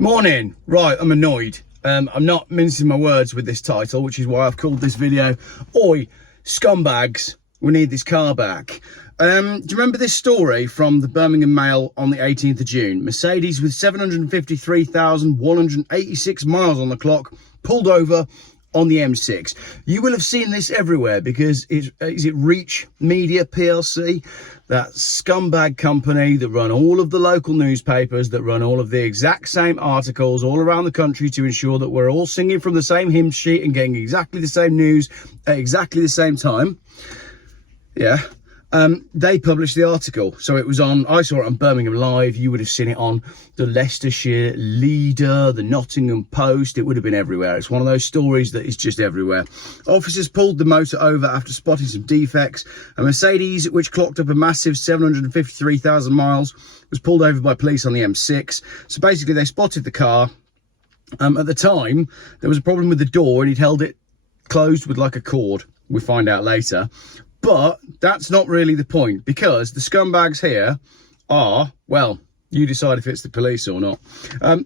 Morning. Right, I'm annoyed. I'm not mincing my words with this title, which is why I've called this video, Oi, Scumbags, we need this car back. Do you remember this story from the Birmingham Mail on the 18th of June? Mercedes with 753,186 miles on the clock pulled over on the M6. You will have seen this everywhere because is it Reach Media PLC, that scumbag company that run all of the local newspapers, that run all of the exact same articles all around the country to ensure that we're all singing from the same hymn sheet and getting exactly the same news at exactly the same time. Yeah. They published the article, so it was on, I saw it on Birmingham Live, you would have seen it on the Leicestershire Leader, the Nottingham Post, it would have been everywhere. It's one of those stories that is just everywhere. Officers pulled the motor over after spotting some defects. A Mercedes, which clocked up a massive 753,000 miles, was pulled over by police on the M6. So basically they spotted the car. At the time, there was a problem with the door and he'd held it closed with like a cord. We'll find out later. But that's not really the point, because the scumbags here are, well, you decide if it's the police or not.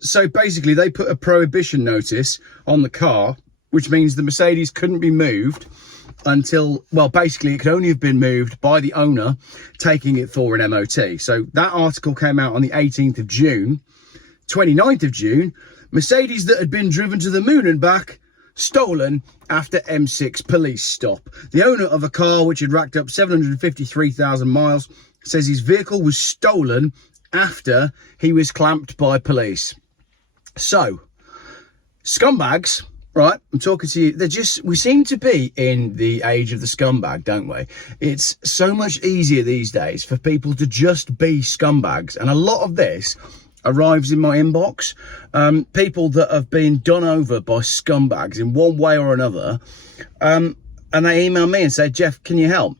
So basically they put a prohibition notice on the car, which means the Mercedes couldn't be moved until, well, basically it could only have been moved by the owner taking it for an MOT. So that article came out on the 18th of June, 29th of June, Mercedes that had been driven to the moon and back, stolen after M6 police stop. The owner of a car which had racked up 753,000 miles says his vehicle was stolen after he was clamped by police. So, scumbags, right? I'm talking to you. We seem to be in the age of the scumbag, don't we? It's so much easier these days for people to just be scumbags. And a lot of this arrives in my inbox. People that have been done over by scumbags in one way or another, and they email me and say, Geoff, can you help?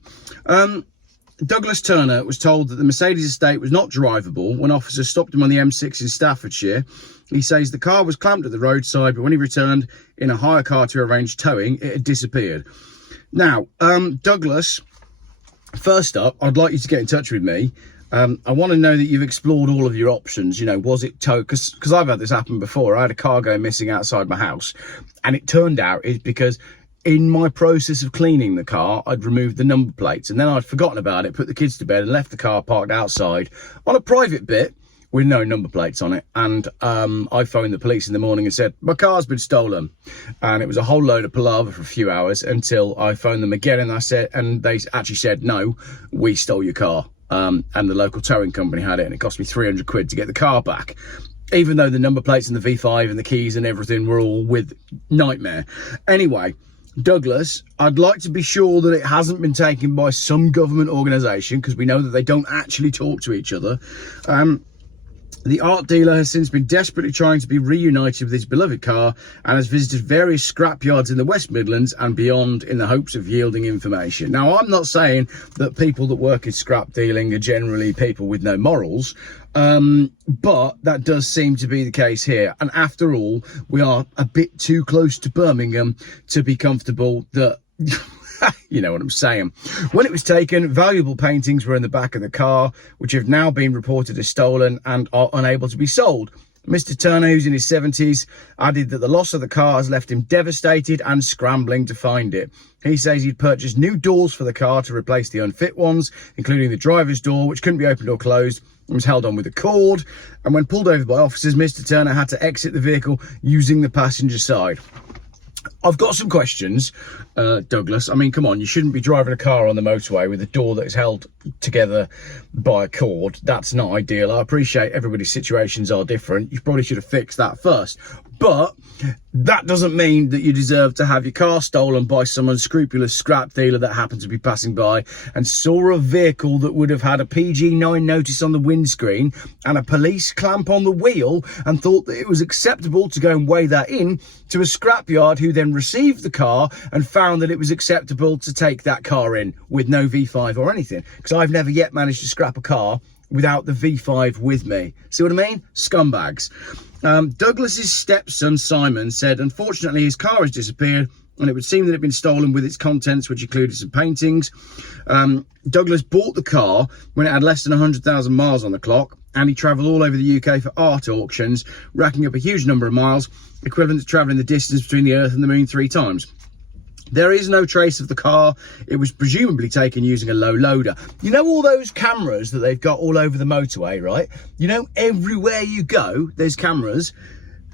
Douglas Turner was told that the Mercedes estate was not drivable when officers stopped him on the M6 in Staffordshire. He says the car was clamped at the roadside, but when he returned in a hire car to arrange towing, it had disappeared. Now, Douglas, first up, I'd like you to get in touch with me. I want to know that you've explored all of your options. You know, was it towed? Because I've had this happen before. I had a car go missing outside my house, and it turned out it's because in my process of cleaning the car, I'd removed the number plates, and then I'd forgotten about it, put the kids to bed, and left the car parked outside on a private bit with no number plates on it. And I phoned the police in the morning and said, my car's been stolen. And it was a whole load of palaver for a few hours until I phoned them again, and they actually said, no, we stole your car. And the local towing company had it, and it cost me 300 quid to get the car back, even though the number plates and the V5 and the keys and everything were all with nightmare. Anyway, Douglas, I'd like to be sure that it hasn't been taken by some government organisation, because we know that they don't actually talk to each other. The art dealer has since been desperately trying to be reunited with his beloved car and has visited various scrapyards in the West Midlands and beyond in the hopes of yielding information. Now, I'm not saying that people that work in scrap dealing are generally people with no morals, but that does seem to be the case here. And after all, we are a bit too close to Birmingham to be comfortable that... You know what I'm saying. When it was taken, valuable paintings were in the back of the car, which have now been reported as stolen and are unable to be sold. Mr. Turner, who's in his 70s, added that the loss of the car has left him devastated and scrambling to find it. He says he'd purchased new doors for the car to replace the unfit ones, including the driver's door, which couldn't be opened or closed and was held on with a cord. And when pulled over by officers, Mr. Turner had to exit the vehicle using the passenger side. I've got some questions, Douglas. I mean, come on, you shouldn't be driving a car on the motorway with a door that is held together by a cord. That's not ideal. I appreciate everybody's situations are different. You probably should have fixed that first. But that doesn't mean that you deserve to have your car stolen by some unscrupulous scrap dealer that happened to be passing by and saw a vehicle that would have had a PG9 notice on the windscreen and a police clamp on the wheel and thought that it was acceptable to go and weigh that in to a scrapyard, who then received the car and found that it was acceptable to take that car in with no V5 or anything. Because I've never yet managed to scrap a car without the V5 with me. See what I mean? Scumbags. Douglas's stepson, Simon, said, unfortunately, his car has disappeared and it would seem that it had been stolen with its contents, which included some paintings. Douglas bought the car when it had less than 100,000 miles on the clock. and he travelled all over the UK for art auctions, racking up a huge number of miles, equivalent to travelling the distance between the Earth and the Moon 3 times. There is no trace of the car. It was presumably taken using a low loader. You know all those cameras that they've got all over the motorway, right? You know, everywhere you go, there's cameras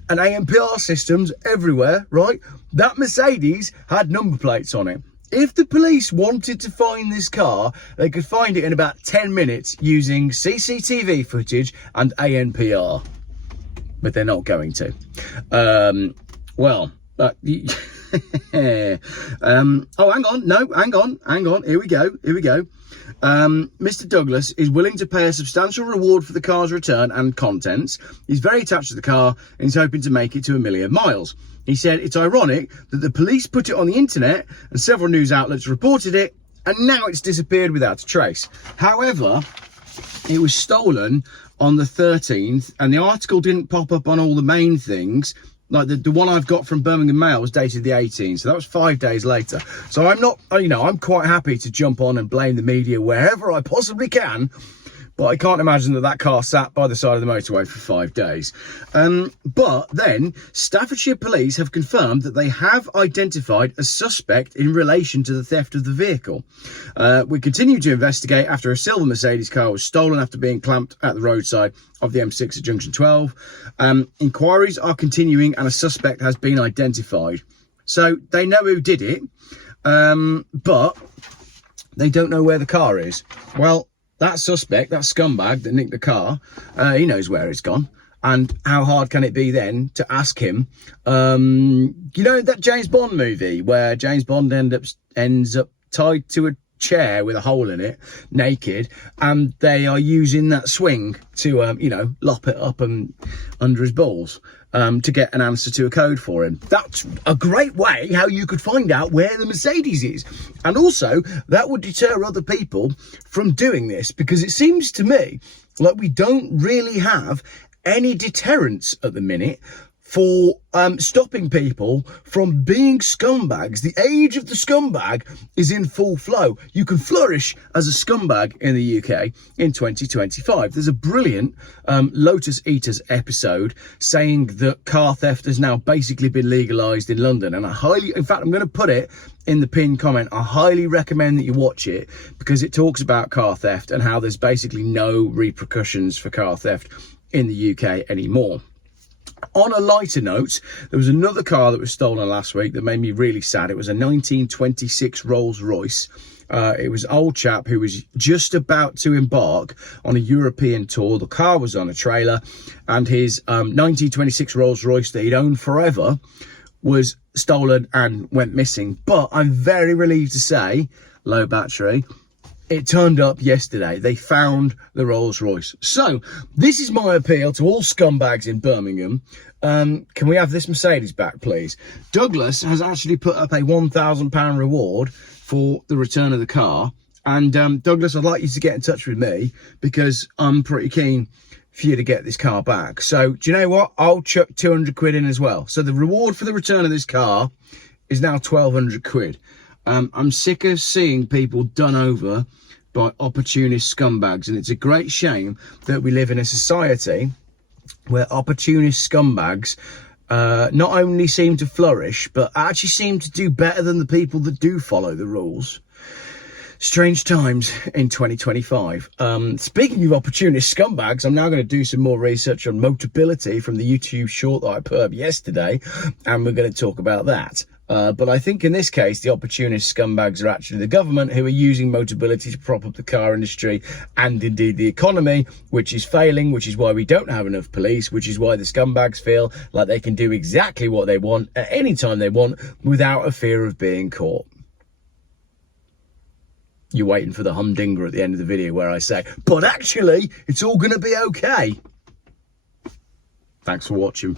and ANPR systems everywhere, right? That Mercedes had number plates on it. If the police wanted to find this car, they could find it in about 10 minutes using CCTV footage and ANPR. But they're not going to. Oh, hang on. No, hang on. Here we go. Mr. Douglas is willing to pay a substantial reward for the car's return and contents. He's very attached to the car and he's hoping to make it to 1 million miles. He said it's ironic that the police put it on the internet and several news outlets reported it, and now it's disappeared without a trace. However, it was stolen on the 13th and the article didn't pop up on all the main things. Like the one I've got from Birmingham Mail was dated the 18th, so that was 5 days later. So I'm not, I'm quite happy to jump on and blame the media wherever I possibly can, but I can't imagine that car sat by the side of the motorway for 5 days. But then Staffordshire police have confirmed that they have identified a suspect in relation to the theft of the vehicle. We continue to investigate after a silver Mercedes car was stolen after being clamped at the roadside of the M6 at Junction 12. Inquiries are continuing and a suspect has been identified. So they know who did it, but they don't know where the car is. Well, that suspect, that scumbag that nicked the car, he knows where it's gone. And how hard can it be then to ask him? You know that James Bond movie where James Bond ends up tied to a chair with a hole in it, naked, and they are using that swing to, lop it up and under his balls to get an answer to a code for him. That's a great way how you could find out where the Mercedes is. And also, that would deter other people from doing this, because it seems to me like we don't really have any deterrence at the minute for stopping people from being scumbags. The age of the scumbag is in full flow. You can flourish as a scumbag in the UK in 2025. There's a brilliant Lotus Eaters episode saying that car theft has now basically been legalised in London. And in fact, I'm going to put it in the pinned comment. I highly recommend that you watch it, because it talks about car theft and how there's basically no repercussions for car theft in the UK anymore. On a lighter note, there was another car that was stolen last week that made me really sad. It was a 1926 Rolls Royce. It was an old chap who was just about to embark on a European tour. The car was on a trailer, and his 1926 Rolls Royce that he'd owned forever was stolen and went missing. But I'm very relieved to say, low battery, it turned up yesterday. They found the Rolls Royce. So this is my appeal to all scumbags in Birmingham. Can we have this Mercedes back, please? Douglas has actually put up a £1,000 reward for the return of the car. And Douglas, I'd like you to get in touch with me, because I'm pretty keen for you to get this car back. So do you know what? I'll chuck 200 quid in as well. So the reward for the return of this car is now 1,200 quid. I'm sick of seeing people done over by opportunist scumbags, and it's a great shame that we live in a society where opportunist scumbags not only seem to flourish, but actually seem to do better than the people that do follow the rules. Strange times in 2025. Speaking of opportunist scumbags, I'm now going to do some more research on Motability from the YouTube short that I put up yesterday, and we're going to talk about that. But I think in this case, the opportunist scumbags are actually the government, who are using Motability to prop up the car industry and indeed the economy, which is failing, which is why we don't have enough police, which is why the scumbags feel like they can do exactly what they want at any time they want without a fear of being caught. You're waiting for the humdinger at the end of the video where I say, but actually, it's all going to be okay. Thanks for watching.